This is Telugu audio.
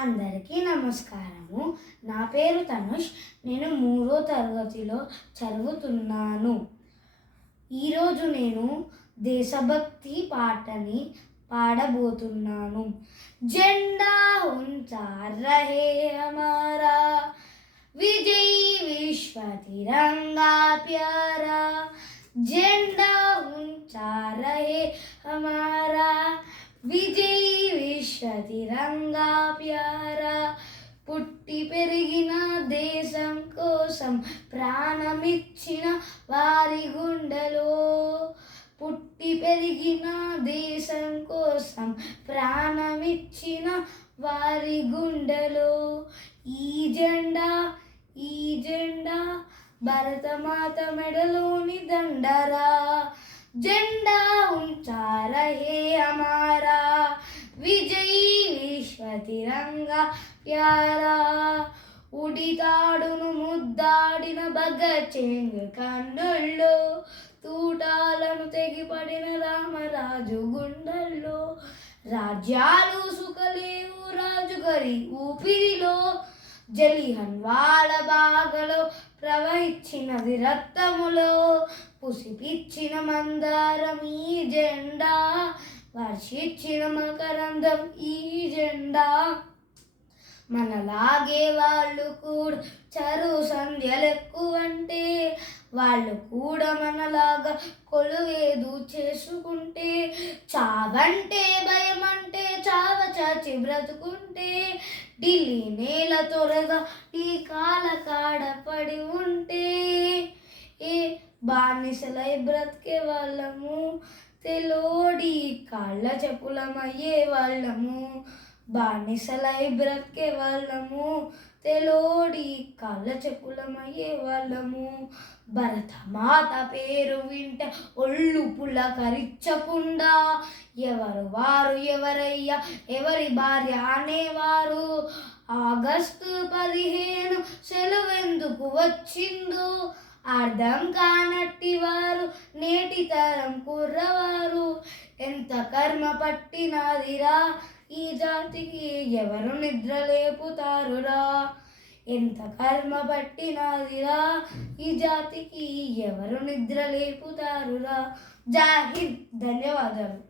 అందరికీ నమస్కారము. నా పేరు తనుష్. నేను 3వ తరగతిలో చదువుతున్నాను. ఈరోజు నేను దేశభక్తి పాటని పాడబోతున్నాను. జెండా ऊंचा रहे हमारा, विजयी विश्व तिरंगा प्यारा. झंडा ऊंचा रहे हमारा, విజయీ విశ్వ తిరంగా ప్యారా. పుట్టి పెరిగిన దేశం కోసం ప్రాణమిచ్చిన వారి గుండెలో, పుట్టి పెరిగిన దేశం కోసం ప్రాణమిచ్చిన వారి గుండెలో ఈ జెండా భరతమాత మెడలోని దండరా. झंडा ऊंचा रहे हमारा, విజయీ విశ్వ తిరంగా ప్యారా. ఉడితాడును ముద్దాడిన భగత్ సింగ్ కన్నుల్లో, తూటాలను తెగిపడిన రామరాజు గుండెల్లో. రాజ్యాలు సుఖలేవు రాజుగారి ఊపిరిలో, జలియన్ వాలా బాగ్లో ప్రవహించినది రక్తములో. పుసిపిచ్చిన మందారం ఈ జెండా, వర్షించిన మకరందం ఈ జెండా. మనలాగే వాళ్ళు కూడా చరువు సంధ్యలెక్కువంటే, వాళ్ళు కూడా మనలాగా కొలువేదు చేసుకుంటే, చావంటే భయమంటే చావ చాచి బ్రతుకుంటే, ఢిల్లీ నేల త్వరగా టీకాల కాడ పడి ఉంటే, ఏ బానిసలై బ్రతికే వాళ్ళము, తెలోడి కాళ్ళ చెప్పులమయ్యే వాళ్ళము. బానిసలై బ్రతికే వాళ్ళము, తెలోడి కాళ్ళ చెప్పులమయ్యే వాళ్ళము. భరతమాత పేరు వింటే ఒళ్ళు పులకరించకుండా, ఎవరు వారు ఎవరయ్యా ఎవరి భార్య అనేవారు. ఆగస్టు 15 సెలవెందుకు వచ్చిందో అర్థం కానట్టి వారు నేటి తరం కుర్రవారు. ఎంత కర్మ పట్టినాదిరా ఈ జాతికి, ఎవరు నిద్ర లేపుతారురా. ఎంత కర్మ పట్టినాదిరా ఈ జాతికి, ఎవరు నిద్ర లేపుతారురా. జై హింద్. ధన్యవాదాలు.